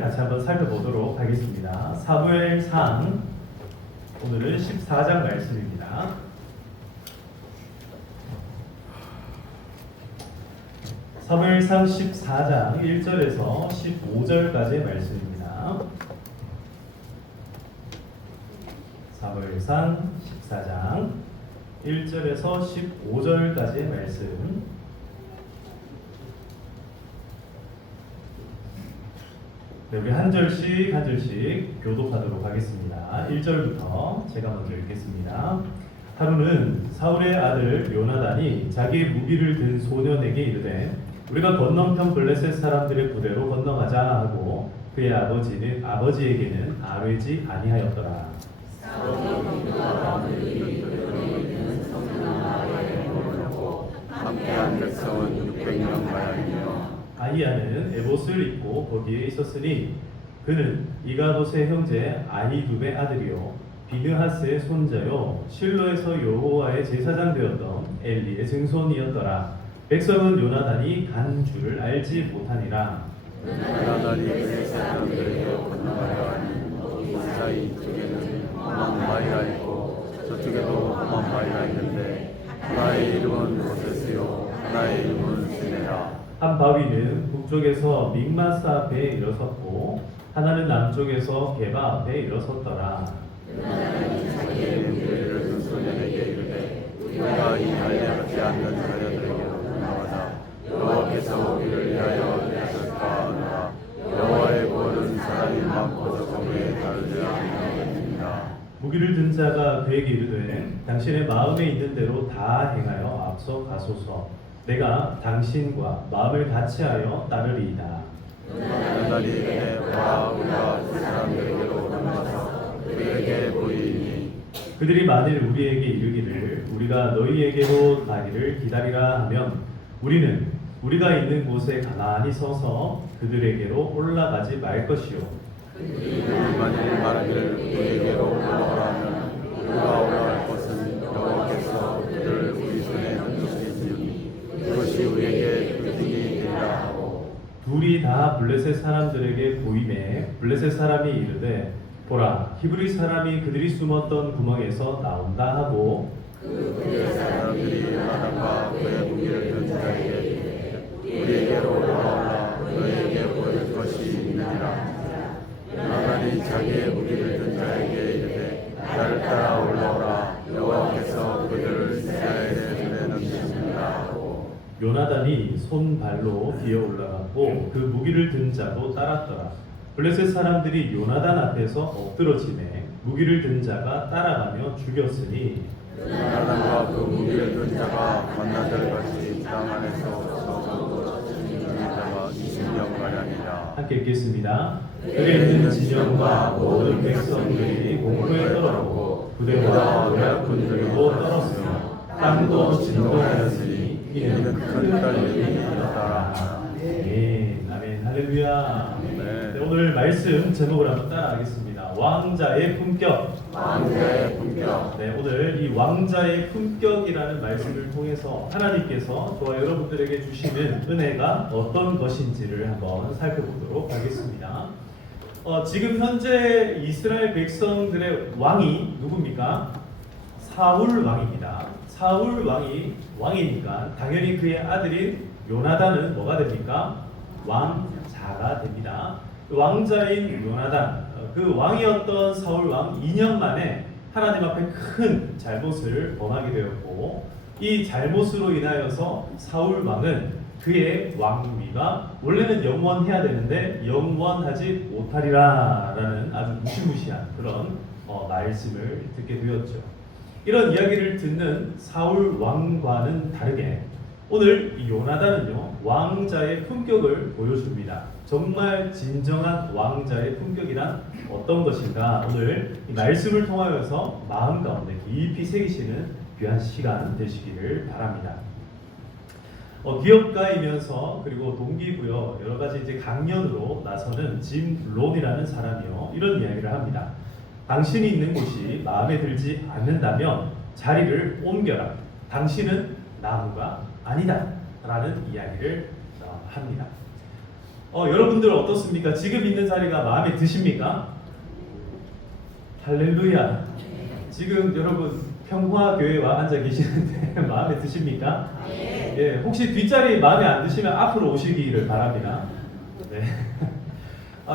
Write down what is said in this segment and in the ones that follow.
같이 한번 살펴보도록 하겠습니다. 사무엘상 오늘은 14장 말씀입니다. 사무엘상 14장 1절에서 15절까지의 말씀입니다. 사무엘상 14장 1절에서 15절까지의 말씀. 네, 우리 한 절씩 교독하도록 하겠습니다. 1절부터 제가 먼저 읽겠습니다. 하루는 사울의 아들 요나단이 자기의 무기를 든 소년에게 이르되 우리가 건너편 블레셋 사람들의 부대로 건너가자 하고 그의 아버지에게는 아뢰지 아니하였더라. 함께한 백성은 600명 가량이며 아히야는 에봇을 입고 거기에 있었으니 그는 이가봇의 형제 아히두베 아들이요 비느하스의 손자요 실로에서 여호와의 제사장 되었던 엘리의 증손이었더라. 백성은 요나단이 간 줄을 알지 못하니라. 요나단이 블레셋 사람들에게 건너가려 하니 이 사이 쪽에는 험한바위가 있고 저쪽에도 험한바위가 있는데 하나의 이름은 모세스요 하나의 이름은 스네라. 한 바위는 북쪽에서 믹마스 앞에 일어섰고 하나는 남쪽에서 게바 앞에 일어섰더라. 요나단이 자기의 무기를 든 소년에게 이르되 우리가 이 갈대밭에 앉는 자녀들에게로 건너가자. 여호와께서 우리를 위하여 일하실까 하노라. 여호와의 구원은 사람이 많고 적음에 다르지 아니하느니라. 무기를 든 자가 그에게 이르되 당신의 마음에 있는 대로 다 행하여 앞서 가소서. 내가 당신과 마음을 같이하여 따르리이다. 요나단이 이르되 와 우리가 그 사람들에게로 건너가서 그들에게 보이니 그들이 만일 우리에게 이르기를 우리가 너희에게로 가기를 기다리라 하면 우리는 우리가 있는 곳에 가만히 서서 그들에게로 올라가지 말 것이요. 그들이 만일 말하기를 우리에게로 올라오라 하면 우리가 올라갈 것은 여호와께서 그들을 우리 손에 던지시니 그것이 우리에게 불등이 되리라 하고 둘이 다 블레셋 사람들에게 보이매 블레셋 사람이 이르되 보라 히브리 사람이 그들이 숨었던 구멍에서 나온다 하고 그 블레셋 사람들이 요나단과 그의 무기를 든 자에게 이르되 우리에게로 올라오라 너희에게 보일 것이 있느니라. 요나단이 자기의 무기를 든 자에게 이르되 나를 따라 올라오라 여호와께서 그들을 이스라엘의 손에 넘기시니라 하고 요나단이 손발로 기어 올라갔고 그 무기를 든 자도 따랐더라. 블레셋 사람들이 요나단 앞에서 엎드러지매 무기를 든 자가 따라가며 죽였으니 요나단과 그 무기를 든 자가 만나들같이 땅 안에서 죽은 자가 20명 가량이라. 함께 읽겠습니다. 그에 있는 진영과 모든 백성들이 공포에 떨어졌고 부대와 노략군들도 떨었으며 땅도 진동하였으니 이는 큰 떨림이 일어나라. 아멘. 아멘. 할렐루야. 네. 네, 오늘 말씀 제목을 한번 따라하겠습니다. 왕자의 품격. 왕자의 품격. 네, 오늘 이 왕자의 품격이라는 말씀을 통해서 하나님께서 저와 여러분들에게 주시는 은혜가 어떤 것인지를 한번 살펴보도록 하겠습니다. 지금 현재 이스라엘 백성들의 왕이 누굽니까? 사울 왕입니다. 사울 왕이 왕이니까 당연히 그의 아들인 요나단은 뭐가 됩니까? 왕자가 됩니다. 왕자인 요나단, 그 왕이었던 사울 왕 2년 만에 하나님 앞에 큰 잘못을 범하게 되었고 이 잘못으로 인하여서 사울 왕은 그의 왕위가 원래는 영원해야 되는데 영원하지 못하리라 라는 아주 무시무시한 그런 말씀을 듣게 되었죠. 이런 이야기를 듣는 사울 왕과는 다르게 오늘 이 요나단은요 왕자의 품격을 보여줍니다. 정말 진정한 왕자의 품격이란 어떤 것인가 오늘 이 말씀을 통하여서 마음 가운데 깊이 새기시는 귀한 시간 되시기를 바랍니다. 기업가이면서 그리고 동기부여 여러 가지 이제 강연으로 나서는 짐 론이라는 사람이요 이런 이야기를 합니다. 당신이 있는 곳이 마음에 들지 않는다면 자리를 옮겨라. 당신은 나무가 아니다. 라는 이야기를 합니다. 여러분들 어떻습니까? 지금 있는 자리가 마음에 드십니까? 할렐루야. 지금 여러분 평화교회와 앉아 계시는데 마음에 드십니까? 예, 혹시 뒷자리 마음에 안 드시면 앞으로 오시기를 바랍니다. 네.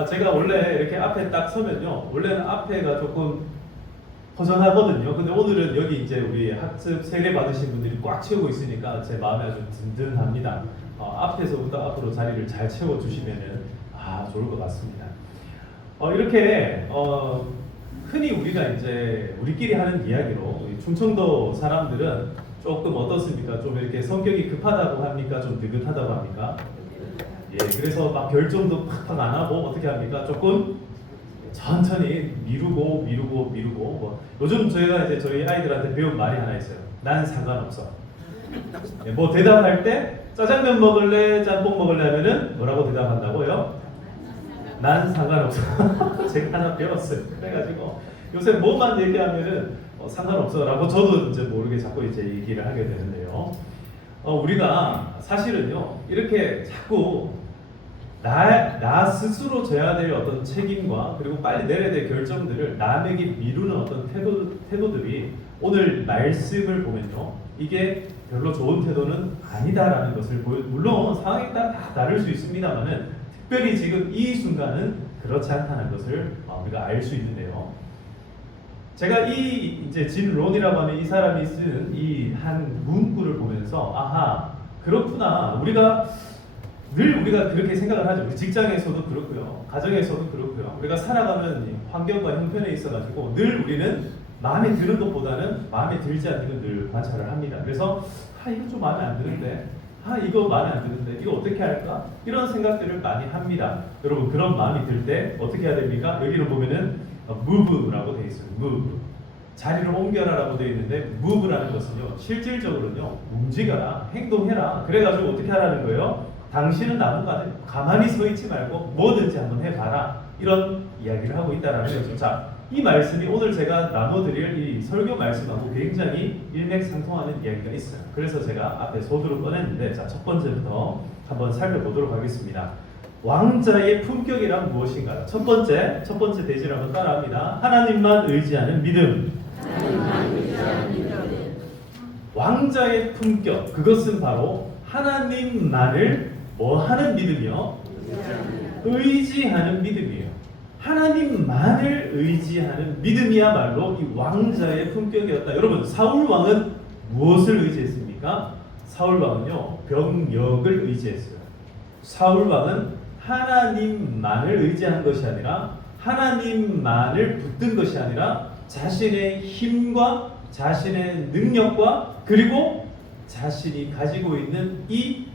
제가 원래 이렇게 앞에 딱 서면요, 원래는 앞에가 조금 허전하거든요. 근데 오늘은 여기 이제 우리 학습 세례 받으신 분들이 꽉 채우고 있으니까 제 마음이 아주 든든합니다. 앞에서부터 앞으로 자리를 잘 채워주시면은 좋을 것 같습니다. 이렇게 흔히 우리가 이제 우리끼리 하는 이야기로 우리 충청도 사람들은 조금 어떻습니까? 좀 이렇게 성격이 급하다고 합니까? 좀 느긋하다고 합니까? 예, 그래서 막 결정도 팍팍 안 하고 어떻게 합니까? 조금 천천히 미루고 뭐 요즘 저희가 이제 저희 아이들한테 배운 말이 하나 있어요. 난 상관없어. 예, 뭐 대답할 때 짜장면 먹을래, 짬뽕 먹을래 하면은 뭐라고 대답한다고요? 난 상관없어. 제가 하나 배웠어요. 그래가지고 요새 뭐만 얘기하면은 상관없어라고 저도 이제 모르게 자꾸 이제 얘기를 하게 되는데요. 우리가 사실은요 이렇게 자꾸 나 스스로 져야 될 어떤 책임과 그리고 빨리 내려야 될 결정들을 남에게 미루는 어떤 태도들이 오늘 말씀을 보면요 이게 별로 좋은 태도는 아니다라는 것을 물론 상황에 따라 다 다를 수 있습니다만은 특별히 지금 이 순간은 그렇지 않다는 것을 우리가 알 수 있는데요. 제가 이제 진 론이라고 하는 이 사람이 쓴 이 한 문구를 보면서 그렇구나. 우리가 그렇게 생각을 하죠. 우리 직장에서도 그렇고요, 가정에서도 그렇고요. 우리가 살아가는 환경과 형편에 있어가지고 늘 우리는 마음에 드는 것보다는 마음에 들지 않는 걸 늘 관찰을 합니다. 그래서 이거 좀 마음에 안 드는데, 이거 마음에 안 드는데, 이거 어떻게 할까? 이런 생각들을 많이 합니다. 여러분 그런 마음이 들 때 어떻게 해야 됩니까? 여기를 보면은 move라고 되어 있어요. move. 자리를 옮겨라라고 되어 있는데 move라는 것은요 실질적으로는요 움직여라, 행동해라. 그래가지고 어떻게 하라는 거예요? 당신은 나무가 가만히 서 있지 말고 뭐든지 한번 해봐라. 이런 이야기를 하고 있다라는 거죠. 자, 이 말씀이 오늘 제가 나눠드릴 이 설교 말씀하고 굉장히 일맥상통하는 이야기가 있어요. 그래서 제가 앞에 소두를 꺼냈는데, 자, 첫 번째부터 한번 살펴보도록 하겠습니다. 왕자의 품격이란 무엇인가요? 첫 번째 대지를 한번 따라합니다. 하나님만 의지하는 믿음. 왕자의 품격, 그것은 바로 하나님만을 뭐 하는 믿음이요? 의지하는 믿음이에요. 하나님만을 의지하는 믿음이야말로 이 왕자의 품격이었다. 여러분, 사울 왕은 무엇을 의지했습니까? 사울 왕은요 병력을 의지했어요. 사울 왕은 하나님만을 의지한 것이 아니라, 하나님만을 붙든 것이 아니라 자신의 힘과 자신의 능력과 그리고 자신이 가지고 있는 이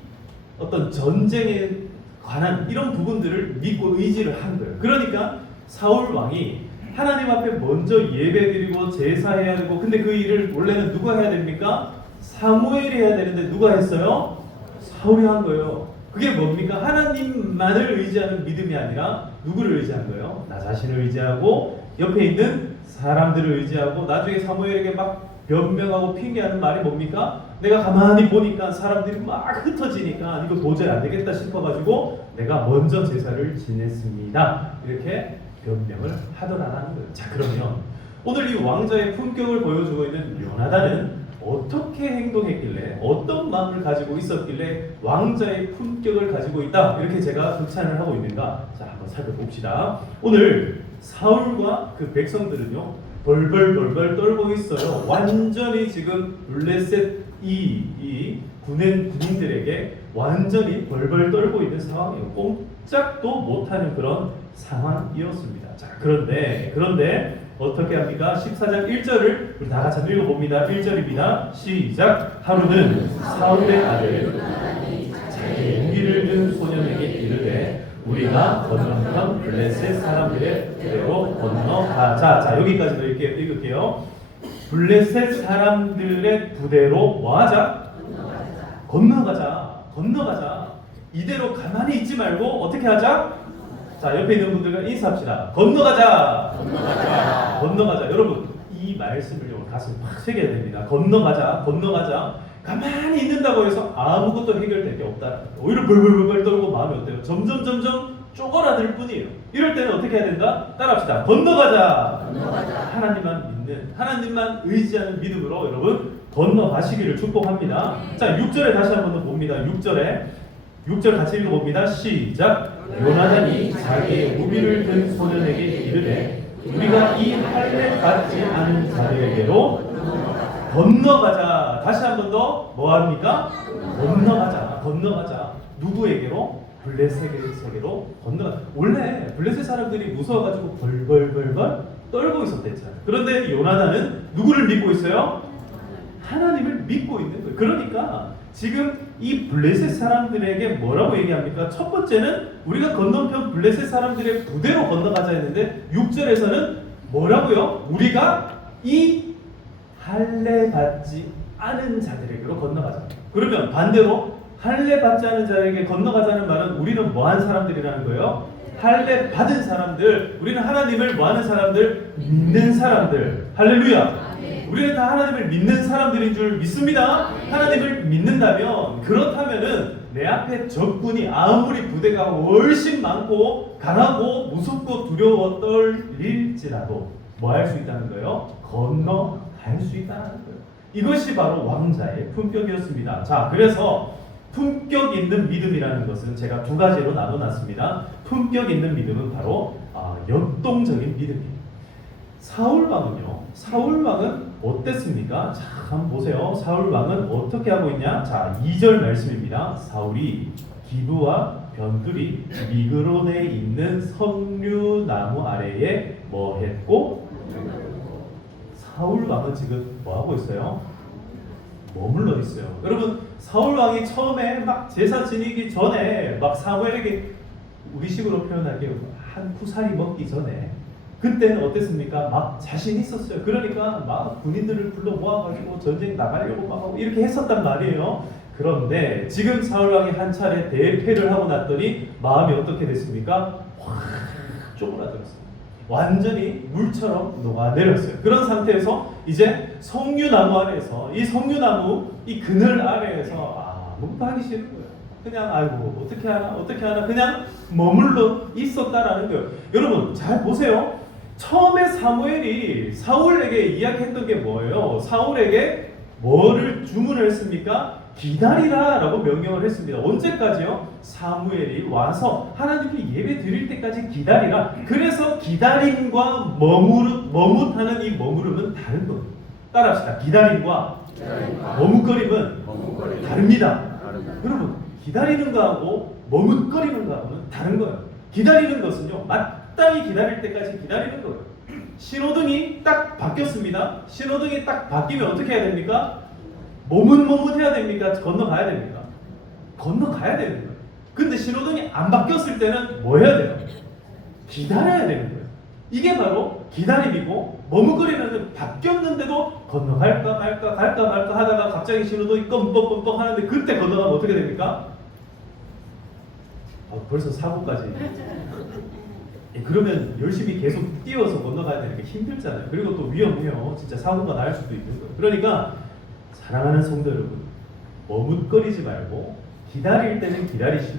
어떤 전쟁에 관한 이런 부분들을 믿고 의지를 한 거예요. 그러니까 사울 왕이 하나님 앞에 먼저 예배드리고 제사해야 되고, 근데 그 일을 원래는 누가 해야 됩니까? 사무엘이 해야 되는데 누가 했어요? 사울이 한 거예요. 그게 뭡니까? 하나님만을 의지하는 믿음이 아니라 누구를 의지한 거예요? 나 자신을 의지하고 옆에 있는 사람들을 의지하고, 나중에 사무엘에게 막 변명하고 핑계하는 말이 뭡니까? 내가 가만히 보니까 사람들이 막 흩어지니까 이거 도저히 안 되겠다 싶어가지고 내가 먼저 제사를 지냈습니다. 이렇게 변명을 하더라는 거예요. 자, 그러면 오늘 이 왕자의 품격을 보여주고 있는 요나단은 어떻게 행동했길래, 어떤 마음을 가지고 있었길래 왕자의 품격을 가지고 있다, 이렇게 제가 극찬을 하고 있는가? 자, 한번 살펴봅시다. 오늘 사울과 그 백성들은요 벌벌 떨고 있어요. 완전히 지금 블레셋 이 군인들에게 완전히 벌벌 떨고 있는 상황이에요. 꼼짝도 못하는 그런 상황이었습니다. 자, 그런데 어떻게 합니까? 14장 1절을 우리 다 같이 한번 읽어봅니다. 1절입니다. 시작. 하루는 사울의 아들 자기 무기를 든 소년에게 이르되 우리가 건너편 블레셋 사람들의 부대로 건너가자. 자, 여기까지도 이렇게 읽을게요. 블레셋 사람들의 부대로 뭐하자? 건너가자. 이대로 가만히 있지 말고 어떻게 하자? 자, 옆에 있는 분들과 인사합시다. 건너가자. 여러분, 이 말씀을 가슴에 확 새겨야 됩니다. 건너가자. 가만히 있는다고 해서 아무것도 해결될 게 없다. 오히려 벌벌벌 떨고 마음이 어때요? 점점 쪼그라들 뿐이에요. 이럴 때는 어떻게 해야 된다? 따라합시다. 건너가자. 하나님만 믿는, 하나님만 의지하는 믿음으로 여러분 건너가시기를 축복합니다. 자, 6절에 다시 한번 봅니다. 6절 같이 읽어봅니다. 시작. 요나단이 자기의 무기를 든 소년에게 이르되 우리가 이 할례 받지 않은 자들에게로 건너가자. 다시 한 번 더 뭐합니까? 건너가자. 누구에게로? 블레셋에게로 건너가자. 원래 블레셋 사람들이 무서워가지고 벌벌벌 떨고 있었댔잖아요. 그런데 요나단은 누구를 믿고 있어요? 하나님을 믿고 있는 거예요. 그러니까 지금 이 블레셋 사람들에게 뭐라고 얘기합니까? 첫 번째는 우리가 건너편 블레셋 사람들의 부대로 건너가자 했는데 6절에서는 뭐라고요? 우리가 이 할례 받지 않은 자들에게로 건너가자. 그러면 반대로 할례 받지 않은 자에게 건너가자는 말은 우리는 뭐한 사람들이라는 거예요? 할례 받은 사람들, 우리는 하나님을 뭐하는 사람들? 믿는 사람들. 할렐루야. 우리는 다 하나님을 믿는 사람들인 줄 믿습니다. 하나님을 믿는다면, 그렇다면은 내 앞에 적군이 아무리 부대가 훨씬 많고 강하고 무섭고 두려워 떨릴지라도 뭐 할 수 있다는 거예요? 건너갈 수 있다는 거예요. 이것이 바로 왕자의 품격이었습니다. 자, 그래서 품격 있는 믿음이라는 것은 제가 두 가지로 나눠놨습니다. 품격 있는 믿음은 바로 역동적인 믿음입니다. 사울왕은 어땠습니까? 자, 한번 보세요. 사울왕은 어떻게 하고 있냐? 자, 2절 말씀입니다. 사울이 기브와 변두리 미그론에 있는 석류나무 아래에 뭐 했고? 사울왕은 지금 뭐 하고 있어요? 머물러 있어요. 여러분, 사울왕이 처음에 막 제사 지내기 전에 막 사무엘에게 우리식으로 표현할게요. 한 쿠사리 먹기 전에 그때는 어땠습니까? 막 자신 있었어요. 그러니까 막 군인들을 불러 모아가지고 전쟁 나가려고 막 하고 이렇게 했었단 말이에요. 그런데 지금 사울왕이 한 차례 대패를 하고 났더니 마음이 어떻게 됐습니까? 확 쪼그라들었어요. 완전히 물처럼 녹아내렸어요. 그런 상태에서 이제 석류나무 아래에서 이 석류나무 이 그늘 아래에서 아무것도 하기 싫은 거예요. 그냥 아이고 어떻게 하나 그냥 머물러 있었다라는 거예요. 여러분 잘 보세요. 처음에 사무엘이 사울에게 이야기했던 게 뭐예요? 사울에게 뭐를 주문을 했습니까? 기다리라 라고 명령을 했습니다. 언제까지요? 사무엘이 와서 하나님께 예배 드릴 때까지 기다리라. 그래서 기다림과 머뭇하는 이 머무름은 다른 겁니다. 따라합시다. 기다림과 머뭇거림은 다릅니다. 여러분 기다리는 거하고 머뭇거리는 거하고는 다른 거예요. 기다리는 것은요 마땅히 기다릴 때까지 기다리는 거예요. 신호등이 딱 바뀌었습니다. 신호등이 딱 바뀌면 어떻게 해야 됩니까? 머뭇해야 됩니까? 건너가야 됩니까? 건너가야 되는 거예요. 근데 신호등이 안 바뀌었을 때는 뭐 해야 돼요? 기다려야 되는 거예요. 이게 바로 기다림이고, 머뭇거리는 바뀌었는데도 건너갈까 말까 하다가 갑자기 신호등이 껌뻑 하는데 그때 건너가면 어떻게 됩니까? 벌써 사고까지. 그러면 열심히 계속 뛰어서 건너가야 되니까 힘들잖아요. 그리고 또 위험해요. 진짜 사고가 날 수도 있는 거예요. 그러니까 사랑하는 성도 여러분, 머뭇거리지 말고 기다릴 때는 기다리시고,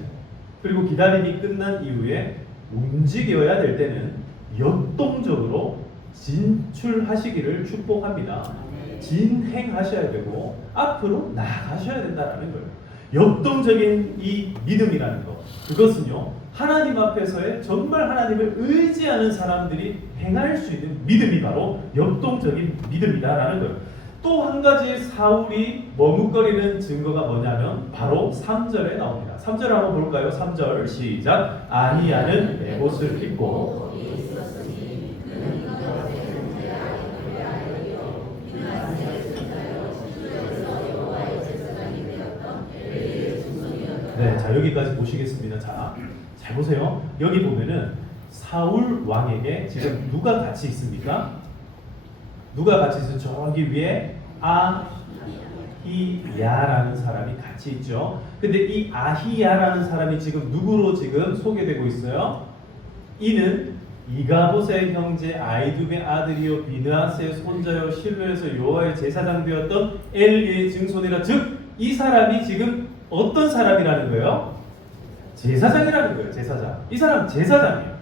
그리고 기다림이 끝난 이후에 움직여야 될 때는 역동적으로 진출하시기를 축복합니다. 진행하셔야 되고 앞으로 나아가셔야 된다는 거예요. 역동적인 이 믿음이라는 것, 그것은요 하나님 앞에서의 정말 하나님을 의지하는 사람들이 행할 수 있는 믿음이 바로 역동적인 믿음이다라는 거예요. 또 한 가지 사울이 머뭇거리는 증거가 뭐냐면 바로 3절에 나옵니다. 3절 한번 볼까요? 3절 시작. 아히야는 에봇을 입고 네, 자 여기까지 보시겠습니다. 자, 잘 보세요. 여기 보면은 사울 왕에게 지금 누가 같이 있습니까? 누가 같이 있어요? 저기 위에 아히야라는 사람이 같이 있죠. 근데 이 아히야라는 사람이 지금 누구로 지금 소개되고 있어요? 이는 이가봇의 형제 아이두의 아들이요 비느하스의 손자요 실로에서 여호와의 제사장 되었던 엘리의 증손이라. 즉 이 사람이 지금 어떤 사람이라는 거예요? 제사장이라는 거예요. 제사장. 이 사람 제사장이에요.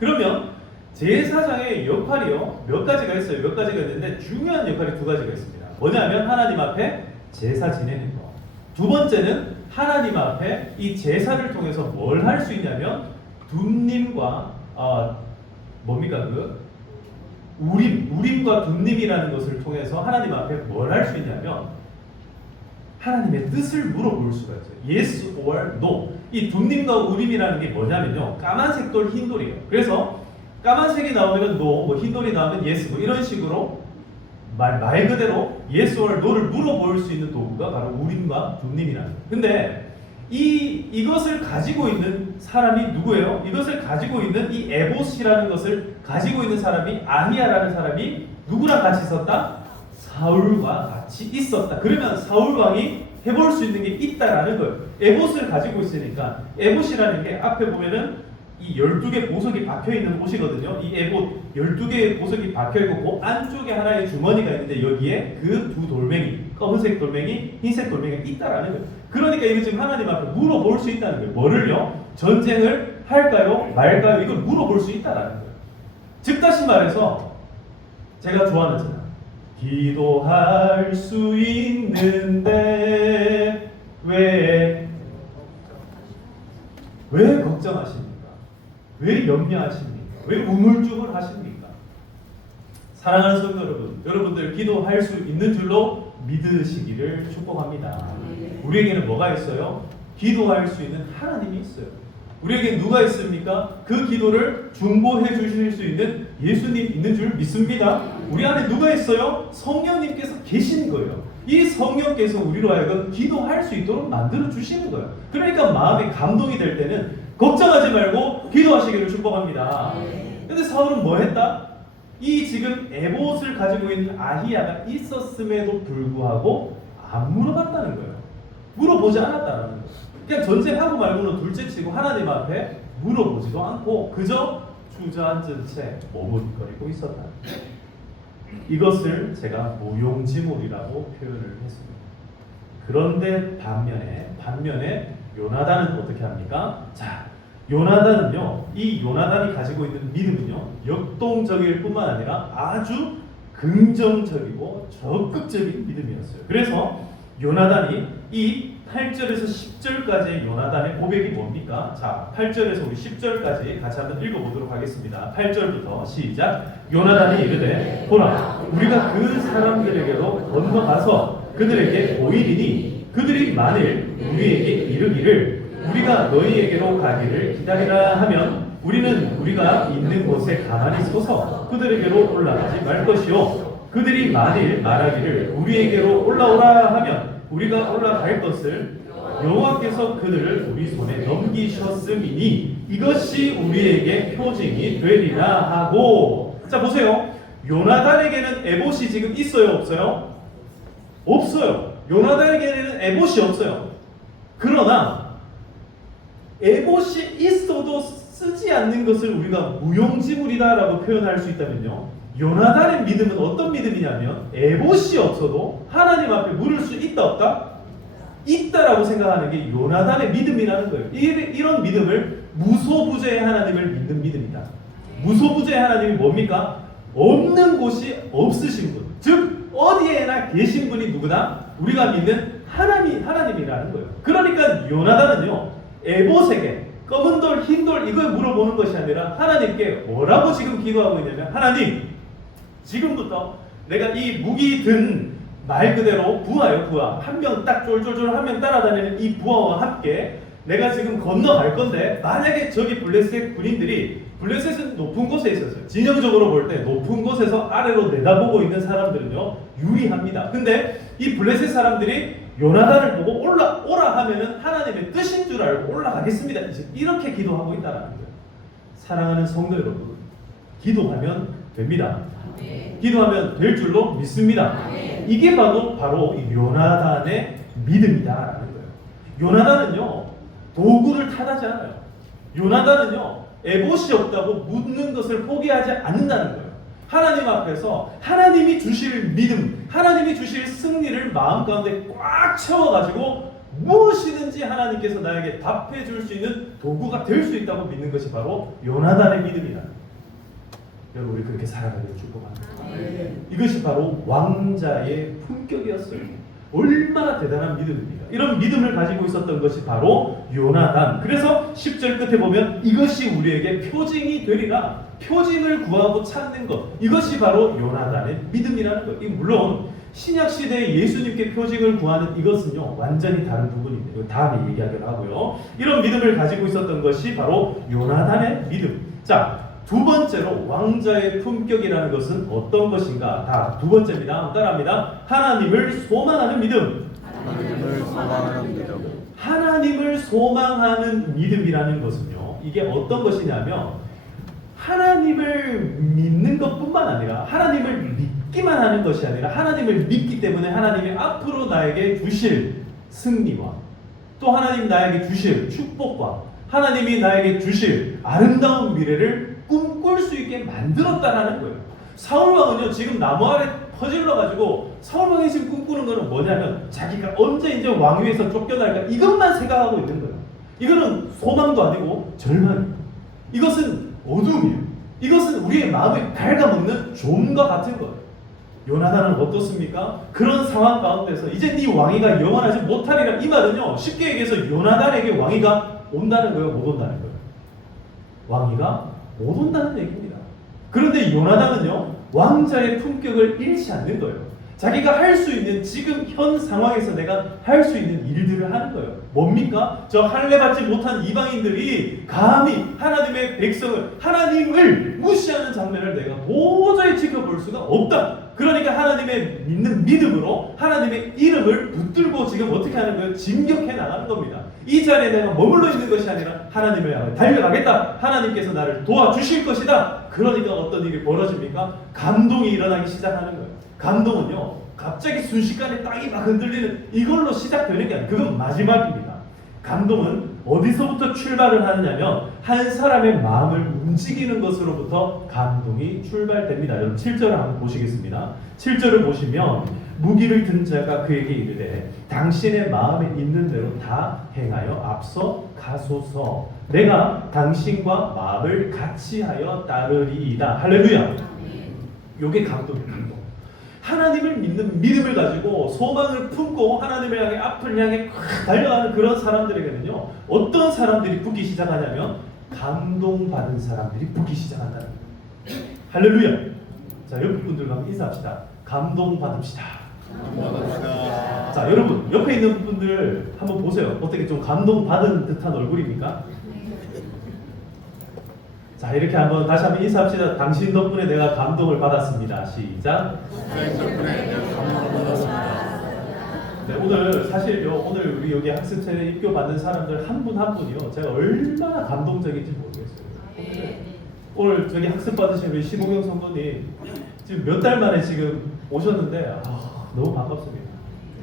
그러면 제사장의 역할이요 몇 가지가 있어요. 몇 가지가 있는데 중요한 역할이 두 가지가 있습니다. 뭐냐면 하나님 앞에 제사 지내는 거. 두 번째는 하나님 앞에 이 제사를 통해서 뭘 할 수 있냐면 둠님과 뭡니까 우림과 둠님이라는 것을 통해서 하나님 앞에 뭘 할 수 있냐면 하나님의 뜻을 물어볼 수가 있어요. Yes or No. 이 둠님과 우림이라는 게 뭐냐면요, 까만색 돌, 흰 돌이에요. 그래서 까만색이 나오면 No, 뭐 흰 돌이 나오면 Yes, 뭐 이런 식으로 말 그대로 Yes or No를 물어볼 수 있는 도구가 바로 우림과 둠님이라는 거예요. 근데 이것을 가지고 있는 사람이 누구예요? 이것을 가지고 있는 이 에봇이라는 것을 가지고 있는 사람이 아히야라는 사람이 누구랑 같이 있었다? 사울과 같이 있었다. 그러면 사울 왕이 해볼 수 있는 게 있다라는 거예요. 에봇을 가지고 있으니까 에봇이라는 게 앞에 보면은 이 12개 보석이 박혀 있는 옷이거든요. 이 에봇 12개의 보석이 박혀 있고 그 안쪽에 하나의 주머니가 있는데 여기에 그 두 돌멩이, 검은색 돌멩이, 흰색 돌멩이가 있다라는 거예요. 그러니까 이거 지금 하나님 앞에 물어볼 수 있다는 거예요. 뭐를요? 전쟁을 할까요? 말까요? 이걸 물어볼 수 있다라는 거예요. 즉 다시 말해서 제가 좋아하는 찬양, 기도할 수 있는데 왜 걱정하십니까? 왜 염려하십니까? 왜 우물쭈물하십니까? 사랑하는 성도 여러분, 여러분들 기도할 수 있는 줄로 믿으시기를 축복합니다. 우리에게는 뭐가 있어요? 기도할 수 있는 하나님이 있어요. 우리에게 누가 있습니까? 그 기도를 중보해 주실 수 있는 예수님 있는 줄 믿습니다. 우리 안에 누가 있어요? 성령님께서 계신 거예요. 이 성령께서 우리로 하여금 기도할 수 있도록 만들어 주시는 거예요. 그러니까 마음에 감동이 될 때는 걱정하지 말고 기도하시기를 축복합니다. 근데 사울은 뭐 했다? 이 지금 에봇을 가지고 있는 아히야가 있었음에도 불구하고 안 물어봤다는 거예요. 물어보지 않았다는 거예요. 그냥 전쟁하고 말고는 둘째치고 하나님 앞에 물어보지도 않고 그저 주저앉은 채 머뭇거리고 있었다. 이것을 제가 무용지물이라고 표현을 했습니다. 그런데 반면에 요나단은 어떻게 합니까? 자, 요나단은요, 이 요나단이 가지고 있는 믿음은요, 역동적일 뿐만 아니라 아주 긍정적이고 적극적인 믿음이었어요. 그래서 요나단이 이 8절에서 10절까지의 요나단의 고백이 뭡니까? 자, 8절에서 우리 10절까지 같이 한번 읽어보도록 하겠습니다. 8절부터 시작. 요나단이 이르되 보라, 우리가 그 사람들에게로 건너가서 그들에게 보이리니 그들이 만일 우리에게 이르기를 우리가 너희에게로 가기를 기다리라 하면 우리는 우리가 있는 곳에 가만히 서서 그들에게로 올라가지 말 것이요, 그들이 만일 말하기를 우리에게로 올라오라 하면 우리가 올라갈 것을 여호와께서 그들을 우리 손에 넘기셨음이니 이것이 우리에게 표징이 되리라 하고. 자, 보세요. 요나단에게는 에봇이 지금 있어요, 없어요? 없어요. 요나단에게는 에봇이 없어요. 그러나 에봇이 있어도 쓰지 않는 것을 우리가 무용지물이다라고 표현할 수 있다면요, 요나단의 믿음은 어떤 믿음이냐면 에봇이 없어도 하나님 앞에 물을 수 있다 없다? 있다라고 생각하는 게 요나단의 믿음이라는 거예요. 이런 믿음을 무소부재의 하나님을 믿는 믿음이다. 무소부재의 하나님이 뭡니까? 없는 곳이 없으신 분, 즉 어디에나 계신 분이 누구다? 우리가 믿는 하나님이라는 거예요. 그러니까 요나단은요, 에봇에게 검은 돌, 흰 돌 이걸 물어보는 것이 아니라 하나님께 뭐라고 지금 기도하고 있냐면, 하나님, 지금부터 내가 이 무기 든 말 그대로 부하요, 부하. 한 명 딱 쫄쫄쫄 한 명 따라다니는 이 부하와 함께 내가 지금 건너갈 건데, 만약에 저기 블레셋 군인들이, 블레셋은 높은 곳에 있었어요. 진영적으로 볼 때 높은 곳에서 아래로 내다보고 있는 사람들은요, 유리합니다. 근데 이 블레셋 사람들이 요나단을 보고 오라 하면은 하나님의 뜻인 줄 알고 올라가겠습니다. 이렇게 기도하고 있다는 거예요. 사랑하는 성도 여러분, 기도하면 됩니다. 기도하면 될 줄로 믿습니다. 이게 바로 이 요나단의 믿음이다라는 거예요. 요나단은요, 도구를 탓하지 않아요. 요나단은요, 에봇이 없다고 묻는 것을 포기하지 않는다는 거예요. 하나님 앞에서 하나님이 주실 믿음, 하나님이 주실 승리를 마음 가운데 꽉 채워가지고 무엇이든지 하나님께서 나에게 답해 줄 수 있는 도구가 될 수 있다고 믿는 것이 바로 요나단의 믿음이다. 여러분, 우리 그렇게 살아가길 축복합니다. 이것이 바로 왕자의 품격이었어요. 얼마나 대단한 믿음입니까? 이런 믿음을 가지고 있었던 것이 바로 요나단. 그래서 10절 끝에 보면 이것이 우리에게 표징이 되리라. 표징을 구하고 찾는 것, 이것이 바로 요나단의 믿음이라는 거예요. 물론 신약시대에 예수님께 표징을 구하는 이것은요, 완전히 다른 부분인데 다음에 얘기하기로 하고요. 이런 믿음을 가지고 있었던 것이 바로 요나단의 믿음. 자, 두 번째로 왕자의 품격이라는 것은 어떤 것인가? 다 두 번째입니다. 따라합니다. 하나님을 소망하는 믿음. 하나님을 소망하는 믿음. 하나님을 소망하는 믿음이라는 것은요, 이게 어떤 것이냐면 하나님을 믿는 것뿐만 아니라 하나님을 믿기만 하는 것이 아니라 하나님을 믿기 때문에 하나님이 앞으로 나에게 주실 승리와 또 하나님 나에게 주실 축복과 하나님이 나에게 주실 아름다운 미래를 꿈꿀 수 있게 만들었다라는 거예요. 사울왕은요, 지금 나무 아래 퍼질러 가지고 사울왕이 지금 꿈꾸는 거는 뭐냐면 자기가 언제 이제 왕위에서 쫓겨날까 이것만 생각하고 있는 거예요. 이거는 소망도 아니고 절망이에요. 이것은 어둠이에요. 이것은 우리의 마음을 갉아먹는 좀과 같은 거예요. 요나단은 어떻습니까? 그런 상황 가운데서 이제 네 왕위가 영원하지 못하리라. 이 말은요, 쉽게 얘기해서 요나단에게 왕위가 온다는 거예요, 못 온다는 거예요? 왕위가 못 온다는 얘기입니다. 그런데 요나단은요, 왕자의 품격을 잃지 않는 거예요. 자기가 할 수 있는 지금 현 상황에서 내가 할 수 있는 일들을 하는 거예요. 뭡니까? 저 할례받지 못한 이방인들이 감히 하나님의 백성을, 하나님을 무시하는 장면을 내가 도저히 지켜볼 수가 없다. 그러니까 하나님의 믿는 믿음으로 하나님의 이름을 붙들고 지금 어떻게 하는 거예요? 진격해 나가는 겁니다. 이 자리에 내가 머물러 있는 것이 아니라 하나님을 향해 달려가겠다. 하나님께서 나를 도와주실 것이다. 그러니까 어떤 일이 벌어집니까? 감동이 일어나기 시작하는 거예요. 감동은요, 갑자기 순식간에 땅이 막 흔들리는 이걸로 시작되는 게 아니에요. 그건 마지막입니다. 감동은 어디서부터 출발을 하느냐면 한 사람의 마음을 움직이는 것으로부터 감동이 출발됩니다. 여러분 7절을 한번 보시겠습니다. 7절을 보시면 무기를 든 자가 그에게 이르되 당신의 마음에 있는 대로 다 행하여 앞서 가소서. 내가 당신과 마음을 같이 하여 따르리이다. 할렐루야. 요게 감동이에요. 감동. 하나님을 믿는 믿음을 가지고 소망을 품고 하나님을 향해 앞을 향해 달려가는 그런 사람들에게는요, 어떤 사람들이 붙기 시작하냐면 감동받은 사람들이 붙기 시작한다는 거예요. 할렐루야. 자, 옆에 분들과 한번 인사합시다. 감동받읍시다. 자, 여러분 옆에 있는 분들 한번 보세요. 어떻게 좀 감동받은 듯한 얼굴입니까? 자, 이렇게 한번 다시 한번 인사합시다. 당신 덕분에 내가 감동을 받았습니다. 시작. 네, 오늘 사실요, 오늘 우리 여기 학습체에 입교 받는 사람들 한 분 한 분이요, 제가 얼마나 감동적인지 모르겠어요. 오늘 저기 학습 받으신 우리 심호경 성도님 지금 몇 달 만에 지금 오셨는데 너무 반갑습니다.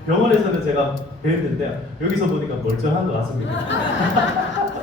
병원에서는 제가 뵀는데 여기서 보니까 멀쩡한 것 같습니다.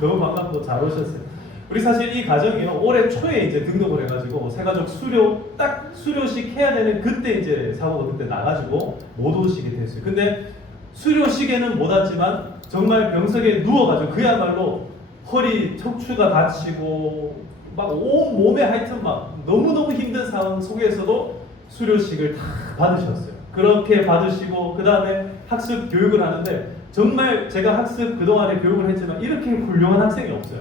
너무 반갑고 잘 오셨어요. 우리 사실 이 가정이요, 올해 초에 이제 등록을 해가지고 새가족 수료 딱 수료식 해야 되는 그때 이제 사고가 그때 나가지고 못 오시게 됐어요. 근데 수료식에는 못 왔지만 정말 병석에 누워가지고 그야말로 허리 척추가 다치고 막 온 몸에 하여튼 막 너무너무 힘든 상황 속에서도 수료식을 다 받으셨어요. 그렇게 받으시고 그 다음에 학습 교육을 하는데 정말 제가 학습 그동안에 교육을 했지만 이렇게 훌륭한 학생이 없어요.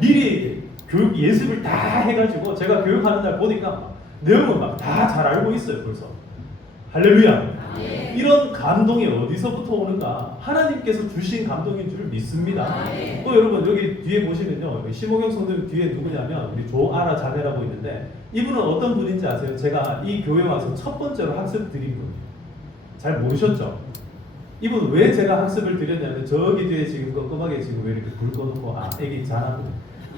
미리 교육 예습을 다 해가지고 제가 교육하는 날 보니까 내용을 막 다 잘 알고 있어요. 벌써. 할렐루야. 이런 감동이 어디서부터 오는가? 하나님께서 주신 감동인 줄 믿습니다. 또 여러분 여기 뒤에 보시면요, 심호경 성도님 뒤에 누구냐면 우리 조아라 자매라고 있는데 이분은 어떤 분인지 아세요? 제가 이 교회 와서 첫 번째로 학습 드린 분이에요. 잘 모르셨죠? 이분 왜 제가 학습을 드렸냐면 저기 뒤에 지금 껌껌하게 지금 왜 이렇게 불 꺼놓고 애기 자라고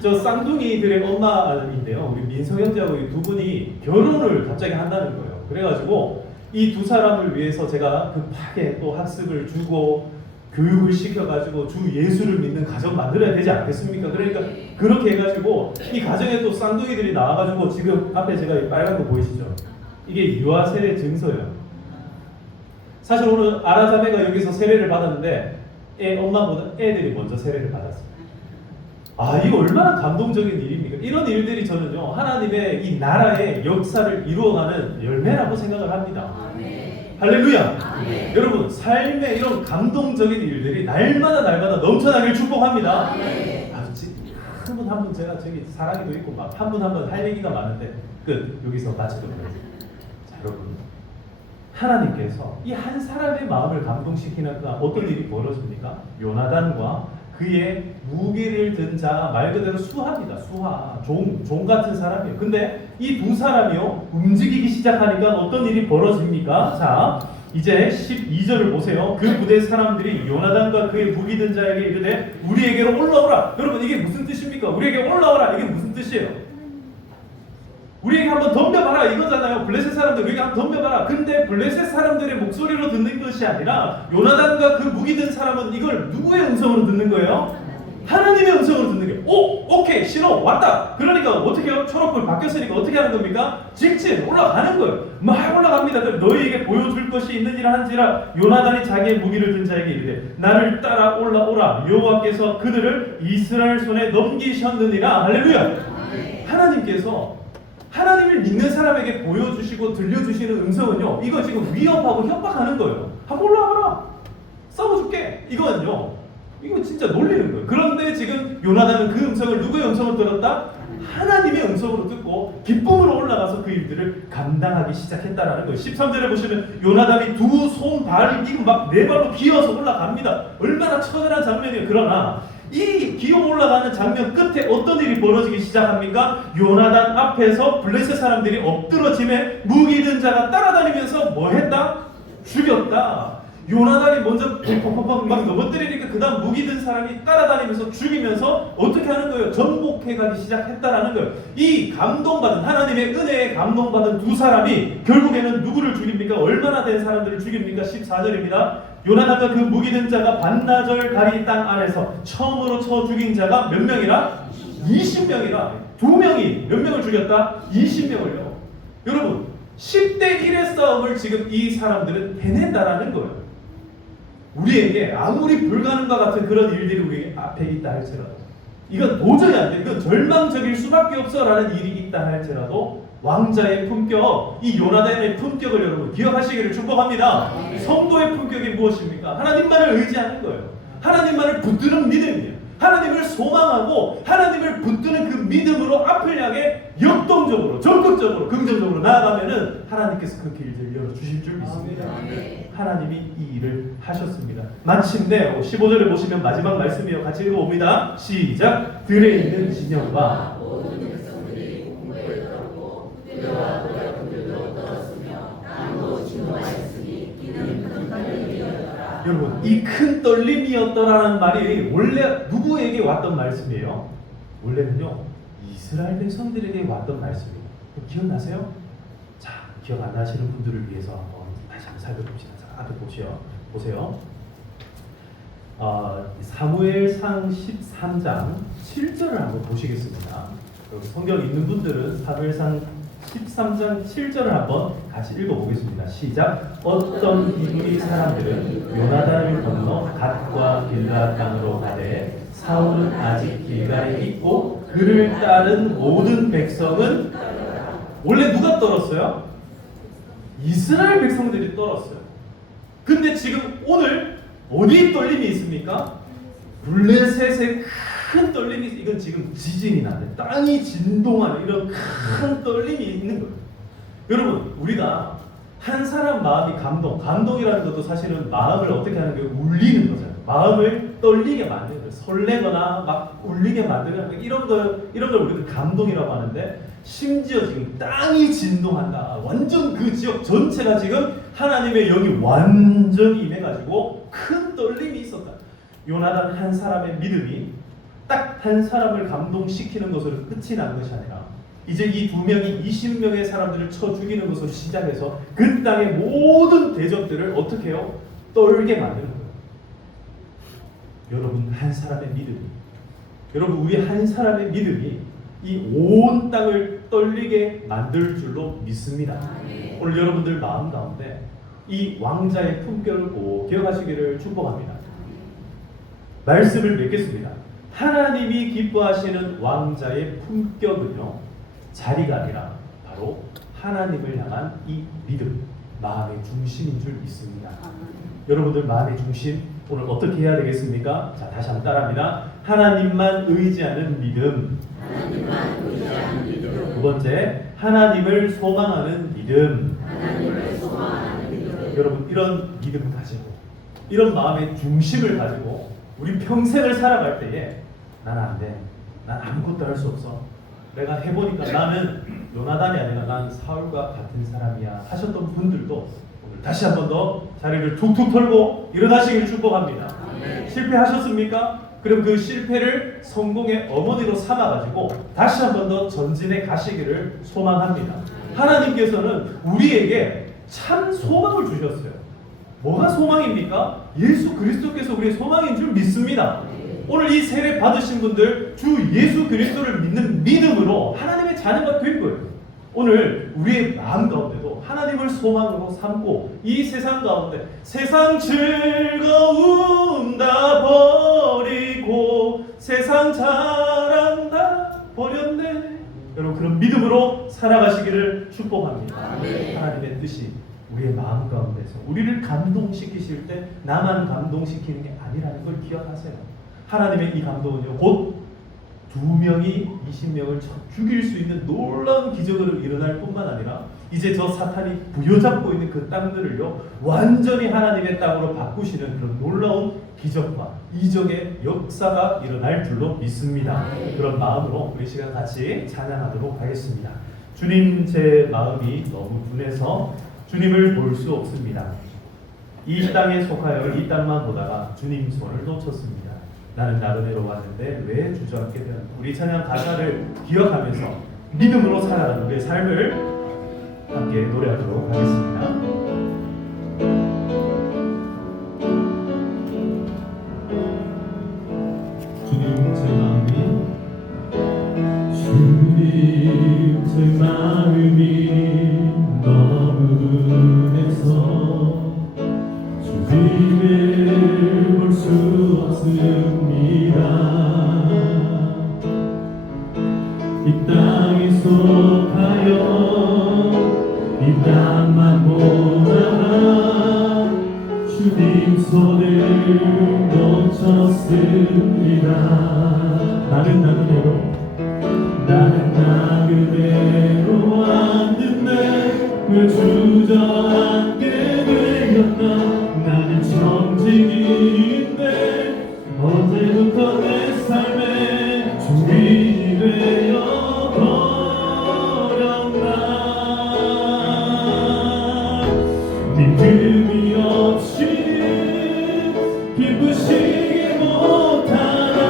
저 쌍둥이들의 엄마인데요. 우리 민성 형제하고 이 두 분이 결혼을 갑자기 한다는 거예요. 그래가지고 이 두 사람을 위해서 제가 급하게 또 학습을 주고 교육을 시켜가지고 주 예수를 믿는 가정 만들어야 되지 않겠습니까? 그러니까 그렇게 해가지고 이 가정에 또 쌍둥이들이 나와가지고 지금 앞에 제가 이 빨간 거 보이시죠? 이게 유아 세례 증서예요. 사실 오늘 아라자매가 여기서 세례를 받았는데 엄마보다 애들이 먼저 세례를 받았어요. 아, 이거 얼마나 감동적인 일입니까? 이런 일들이 저는요, 하나님의 이 나라의 역사를 이루어가는 열매라고 생각을 합니다. 할렐루야! 여러분, 삶의 이런 감동적인 일들이 날마다 넘쳐나길 축복합니다. 한 분 제가 저기 사랑이도 있고 막 한 분 할 얘기가 많은데 여기서 마치도록 하겠습니다. 자, 여러분, 하나님께서 이 한 사람의 마음을 감동시키는 어떤 일이 벌어집니까? 요나단과 그의 무기를 든 자, 말 그대로 수하입니다. 수하, 종 같은 사람이에요. 근데 이 두 사람이요, 움직이기 시작하니까 어떤 일이 벌어집니까? 자, 이제 12절을 보세요. 그 부대 사람들이 요나단과 그의 무기 든 자에게 이르되 우리에게로 올라오라. 여러분, 이게 무슨 뜻입니까? 우리에게 올라오라. 이게 무슨 뜻이에요? 우리에게 한번 덤벼봐라 이거잖아요. 블레셋 사람들 우리에게 한번 덤벼봐라. 근데 블레셋 사람들의 목소리로 듣는 것이 아니라 요나단과 그 무기 든 사람은 이걸 누구의 음성으로 듣는 거예요? 하나님의 음성으로 듣는 거예요. 오케이, 신호 왔다. 그러니까 어떻게 해요? 초록불 바뀌었으니까 어떻게 하는 겁니까? 직진 올라가는 거예요. 막 올라갑니다. 너희에게 보여줄 것이 있느니라 한지라 요나단이 자기의 무기를 든 자에게 이르되 나를 따라 올라오라. 여호와께서 그들을 이스라엘 손에 넘기셨느니라. 할렐루야. 하나님께서 하나님을 믿는 사람에게 보여주시고 들려주시는 음성은요, 이거 지금 위협하고 협박하는 거예요. 한번 올라와라, 싸워줄게. 이거 진짜 놀리는 거예요. 그런데 지금 요나단은 그 음성을 누구의 음성을 들었다? 하나님의 음성으로 듣고 기쁨으로 올라가서 그 일들을 감당하기 시작했다라는 거예요. 13절에 보시면 요나단이 두 손 발이 막 네 발로 기어서 올라갑니다. 얼마나 처절한 장면이에요. 그러나 이 기어 올라가는 장면 끝에 어떤 일이 벌어지기 시작합니까? 요나단 앞에서 블레셋 사람들이 엎드러짐에 무기 든 자가 따라다니면서 뭐 했다? 죽였다. 요나단이 먼저 펑펑펑 막 넘어뜨리니까 그 다음 무기 든 사람이 따라다니면서 죽이면서 어떻게 하는 거예요? 정복해 가기 시작했다라는 거예요. 이 감동받은 하나님의 은혜에 감동받은 두 사람이 결국에는 누구를 죽입니까? 얼마나 된 사람들을 죽입니까? 14절입니다. 요나단과 그 무기 든 자가 반나절 가리 땅 안에서 처음으로 쳐 죽인 자가 몇 명이라? 20명이라. 두 명이 몇 명을 죽였다? 20명을요. 여러분, 10대 1의 싸움을 지금 이 사람들은 해낸다라는 거예요. 우리에게 아무리 불가능과 같은 그런 일들이 우리 앞에 있다 할지라도, 이건 도저히 안 돼, 이건 절망적일 수밖에 없어라는 일이 있다 할지라도 왕자의 품격, 이 요나단의 품격을 여러분 기억하시기를 축복합니다. 성도의 품격이 무엇입니까? 하나님만을 의지하는 거예요. 하나님만을 붙드는 믿음이에요. 하나님을 소망하고 하나님을 붙드는 그 믿음으로 앞을 향해 역동적으로, 적극적으로, 긍정적으로 나아가면은 하나님께서 그 길을 열어주실 줄 믿습니다. 하나님이 이 일을 하셨습니다. 마침내 15절에 보시면 마지막 말씀이에요. 같이 읽어봅니다. 시작. 들에 있는 진영과 모든 백성들이 공포에 떨었고 그들과 그의 군들도 떨었으며 땅도 진동하였으니 이는 큰 떨림이었더라. 여러분, 이 큰 떨림이었더라는 말이 원래 누구에게 왔던 말씀이에요? 원래는요, 이스라엘 백성들에게 왔던 말씀이에요. 기억나세요? 자, 기억 안 나시는 분들을 위해서 다시 한번 살펴봅시다. 자, 앞에 보세요. 사무엘상 13장 7절을 한번 보시겠습니다. 성경 있는 분들은 사무엘상 13장 7절을 한번 같이 읽어보겠습니다. 시작. 어떤 히브리 사람들은 요나단을 건너 갓과 길앗 땅으로 가되 사울은 아직 길가에 있고 그를 따른 모든 백성은 원래 누가 떨었어요? 이스라엘 백성들이 떨었어요. 근데 지금 오늘 어디 떨림이 있습니까? 블레셋의 큰 떨림이, 이건 지금 지진이 나네, 땅이 진동하는 이런 큰 떨림이 있는 거예요. 여러분, 우리가 한 사람 마음이 감동이라는 것도 사실은 마음을 어떻게 하는 거예요? 울리는 거잖아요. 마음을 떨리게 만드는 거예요. 설레거나 막 울리게 만드는 거예요. 이런 걸 우리가 감동이라고 하는데, 심지어 지금 땅이 진동한다. 완전 그 지역 전체가 지금 하나님의 영이 완전히 임해가지고 큰 떨림이 있었다. 요나단 한 사람의 믿음이 딱 한 사람을 감동시키는 것으로 끝이 난 것이 아니라 이제 이 두 명이 20명의 사람들을 쳐 죽이는 것으로 시작해서 그 땅의 모든 대적들을 어떻게 해요? 떨게 만드는 거예요. 여러분, 한 사람의 믿음이 여러분, 우리 한 사람의 믿음이 이 온 땅을 떨리게 만들 줄로 믿습니다. 오늘 여러분들 마음 가운데 이 왕자의 품격을 꼭 기억하시기를 축복합니다. 말씀을 맺겠습니다. 하나님이 기뻐하시는 왕자의 품격은요, 자리가 아니라 바로 하나님을 향한 이 믿음, 마음의 중심인 줄 믿습니다. 여러분들 마음의 중심 오늘 어떻게 해야 되겠습니까? 자, 다시 한번 따라합니다. 하나님만 의지하는 믿음. 두 번째, 하나님을 소망하는 믿음. 여러분, 이런 믿음을 가지고, 이런 마음의 중심을 가지고 우리 평생을 살아갈 때에 나는 안 돼, 난 아무것도 할 수 없어, 내가 해보니까 나는 요나단이 아니라 난 사울과 같은 사람이야 하셨던 분들도 오늘 다시 한 번 더 자리를 툭툭 털고 일어나시길 축복합니다. 실패하셨습니까? 그럼 그 실패를 성공의 어머니로 삼아가지고 다시 한 번 더 전진해 가시기를 소망합니다. 하나님께서는 우리에게 참 소망을 주셨어요. 뭐가 소망입니까? 예수 그리스도께서 우리의 소망인 줄 믿습니다. 오늘 이 세례 받으신 분들 주 예수 그리스도를 믿는 믿음으로 하나님의 자녀가 된 거예요. 오늘 우리의 마음 가운데도 하나님을 소망으로 삼고 이 세상 가운데 세상 즐거움 다 버리고 세상 자랑 다 버렸네, 여러분 그런 믿음으로 살아가시기를 축복합니다. 하나님의 뜻이 우리의 마음 가운데서 우리를 감동시키실 때 나만 감동시키는 게 아니라는 걸 기억하세요. 하나님의 이 감동은요, 곧 2명이 20명을 죽일 수 있는 놀라운 기적으로 일어날 뿐만 아니라 이제 저 사탄이 부여잡고 있는 그 땅들을요, 완전히 하나님의 땅으로 바꾸시는 그런 놀라운 기적과 이적의 역사가 일어날 줄로 믿습니다. 그런 마음으로 우리 시간 같이 찬양하도록 하겠습니다. 주님, 제 마음이 너무 둔해서 주님을 볼 수 없습니다. 이 땅에 속하여 이 땅만 보다가 주님 손을 놓쳤습니다. 나는 나그네로 왔는데 왜 주저앉게 되는가. 우리 찬양 가사를 기억하면서 믿음으로 살아가는 우리의 삶을 함께 노래하도록 하겠습니다. 주님 제 마음이 너무 둔해서 주님을 볼 수 없습니다. 이 땅에 속하여 이 땅만 보다가 주님 손을 놓쳤습니다. 나는 나그네로 왔는데 왜 주저앉게 되었나. 나는 청직인데 어제부터 내 삶에 주인이 되어 버렸나. 믿음이 없이 기쁘시게 못하나니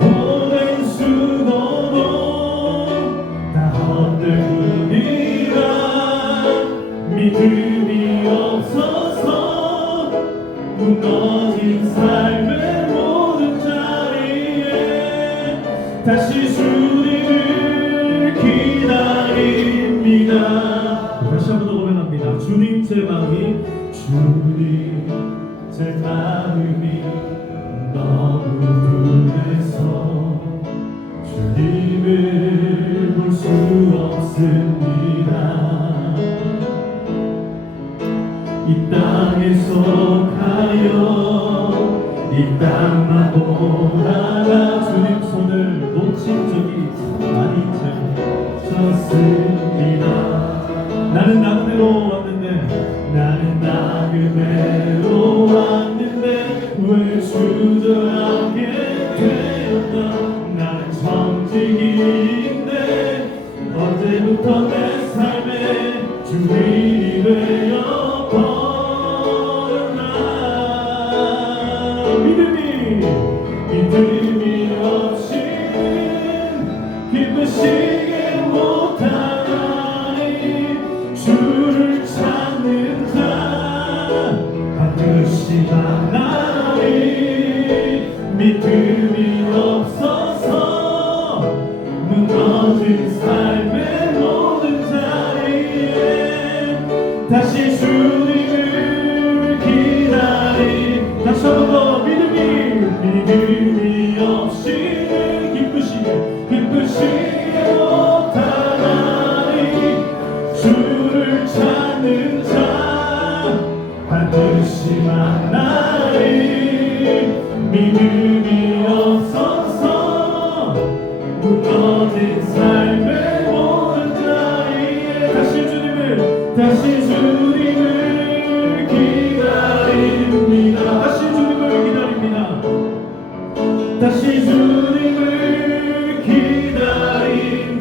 고된 수고도 다 헛되으리라. 믿음이 없어서 무너진 삶의 모든 자리에 다시 주님을 기다립니다. 다시 한 번 더 고백합니다. 주님 제 마음이 너무 둔해서 주님을 볼 수 없습니다. 이 땅에 속하여 이 땅만 보다가 주님 손을 놓친 적이 참 많이 있었습니다. 나는 나그네로 왔는데 왜 주저앉게 되었나. 나는 청직인데 어제부터 내 삶에 주인이 되어 버렸나. 믿음이 없이 기쁘시게 못하나니 주를 찾는 자 반드시 만나리. 믿음이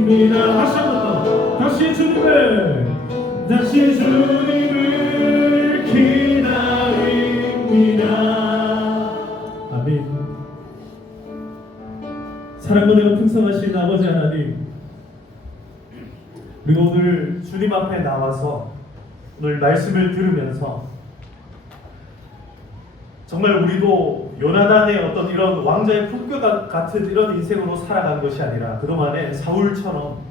기다림이다. 다시 한 번 더. 다시 주님을 기다립니다. 아멘. 사랑과 은혜가 풍성하신 아버지 하나님, 그리고 오늘 주님 앞에 나와서 오늘 말씀을 들으면서 정말 우리도 요나단의 어떤 이런 왕자의 품격 같은 이런 인생으로 살아간 것이 아니라 그동안에 사울처럼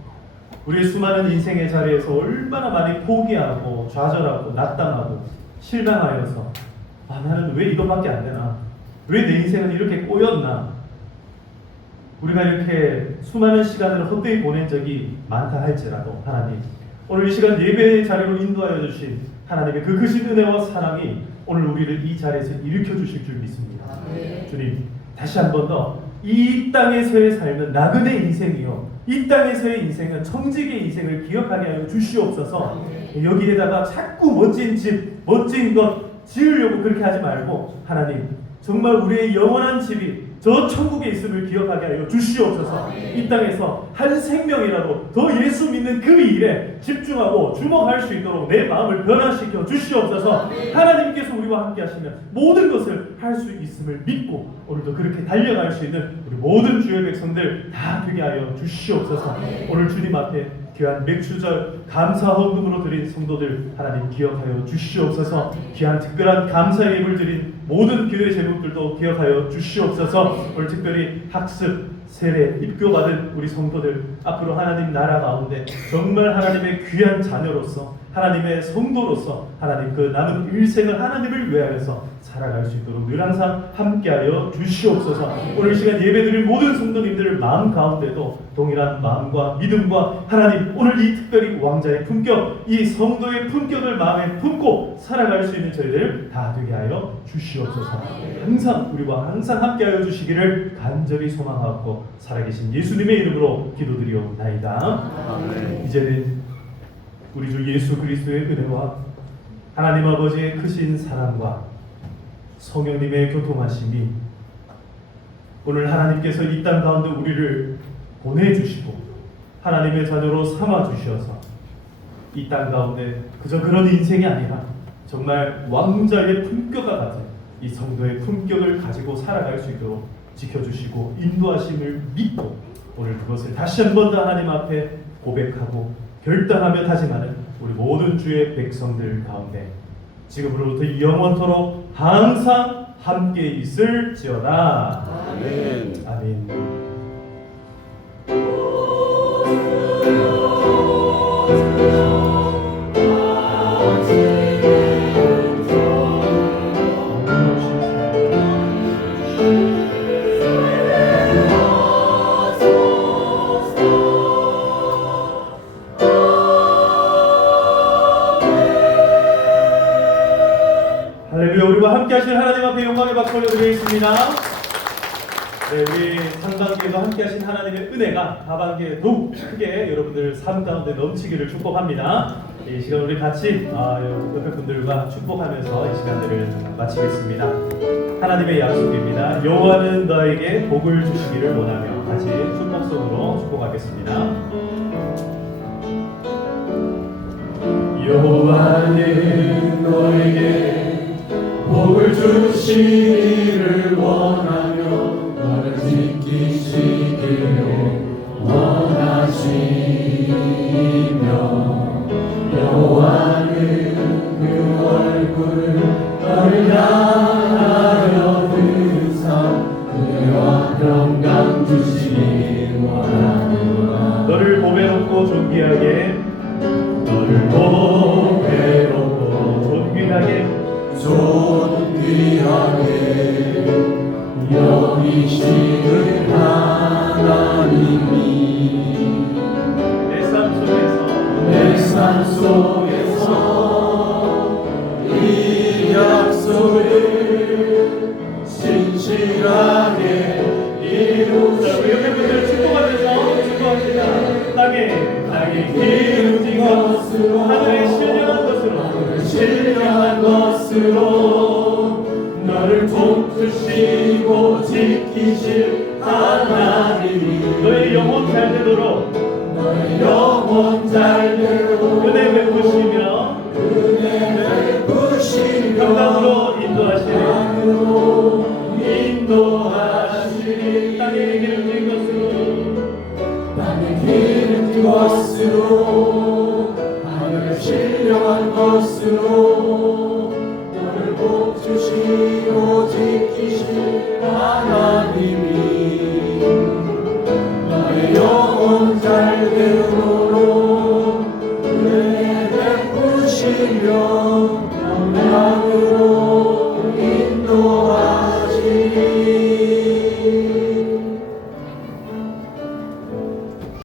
우리의 수많은 인생의 자리에서 얼마나 많이 포기하고 좌절하고 낙담하고 실망하여서 나는 왜 이것밖에 안 되나, 왜 내 인생은 이렇게 꼬였나, 우리가 이렇게 수많은 시간을 헛되이 보낸 적이 많다 할지라도 하나님, 오늘 이 시간 예배의 자리로 인도하여 주신 하나님의 그 크신 은혜와 사랑이 오늘 우리를 이 자리에서 일으켜 주실 줄 믿습니다. 주님, 다시 한 번 더 이 땅에서의 삶은 나그네 인생이요, 이 땅에서의 인생은 청지기의 인생을 기억하게 하여 주시옵소서. 여기에다가 자꾸 멋진 집, 멋진 것 지으려고 그렇게 하지 말고 하나님, 정말 우리의 영원한 집이 저 천국에 있음을 기억하게 하여 주시옵소서. 이 땅에서 한 생명이라도 더 예수 믿는 그 일에 집중하고 주목할 수 있도록 내 마음을 변화시켜 주시옵소서. 하나님께서 우리와 함께 하시면 모든 것을 할 수 있음을 믿고 오늘도 그렇게 달려갈 수 있는 우리 모든 주의 백성들 다 되게 하여 주시옵소서. 오늘 주님 앞에 귀한 맥주절 감사 헌금으로 드린 성도들 하나님 기억하여 주시옵소서. 귀한 특별한 감사의 예물 드린 모든 교회 제목들도 기억하여 주시옵소서. 오늘 특별히 학습, 세례, 입교받은 우리 성도들 앞으로 하나님 나라 가운데 정말 하나님의 귀한 자녀로서, 하나님의 성도로서 하나님 그 남은 일생을 하나님을 위하여서 살아갈 수 있도록 늘 항상 함께하여 주시옵소서. 오늘 시간 예배드릴 모든 성도님들 마음 가운데도 동일한 마음과 믿음과 하나님 오늘 이 특별히 왕자의 품격, 이 성도의 품격을 마음에 품고 살아갈 수 있는 저희들 다 되게 하여 주시옵소서. 항상 우리와 항상 함께하여 주시기를 간절히 소망하고 살아계신 예수님의 이름으로 기도드리옵나이다. 아멘. 이제는 우리 주 예수 그리스도의 은혜와 하나님 아버지의 크신 사랑과 성령님의 교통하심이 오늘 하나님께서 이 땅 가운데 우리를 보내주시고 하나님의 자녀로 삼아주셔서 이 땅 가운데 그저 그런 인생이 아니라 정말 왕자의 품격과 같은 이 성도의 품격을 가지고 살아갈 수 있도록 지켜주시고 인도하심을 믿고 오늘 그것을 다시 한 번 더 하나님 앞에 고백하고 결단하며 다짐하는 우리 모든 주의 백성들 가운데 지금으로부터 영원토록 항상 함께 있을지어다. 아멘. 아멘. 우리와 함께 하실 하나님 앞에 영광의 박수 올려드리겠습니다. 네, 우리 상반기에도 함께 하신 하나님의 은혜가 하반기에 더욱 크게 여러분들 삶 가운데 넘치기를 축복합니다. 이 시간 우리 같이 옆에 분들과 축복하면서 이 시간들을 마치겠습니다. 하나님의 약속입니다. 여호와는 너에게 복을 주시기를 원하며 같이 축복성으로 축복하겠습니다. 여호와는 너에게 복을 주시기를 원하며 너를 지키시기를 원하시며 여호와는 그 얼굴을 너를 향하여 드사 은혜와 평강 주시길 원하노라. 너를 보배롭고 존귀하게 너를 보배롭고 존귀하게 여기시는 하나님이 내 삶 속에서 이 약속을 신실하게 이루시는 우리 옆에 분들 축복하면서 축복합니다. 땅에 기름진 것으로 하늘에 신령한 것으로 너를 돕으시고 지키실 하나님이 너의 영혼 잘 되도록 영혼 잘되고 은혜 베푸시며 평강으로 인도하시니 땅에 기름진 것으로 하늘의 신령한 것으로 너를 복 주시고 지키실 하나님이 너의 영혼 잘 되도록 은혜 베푸시며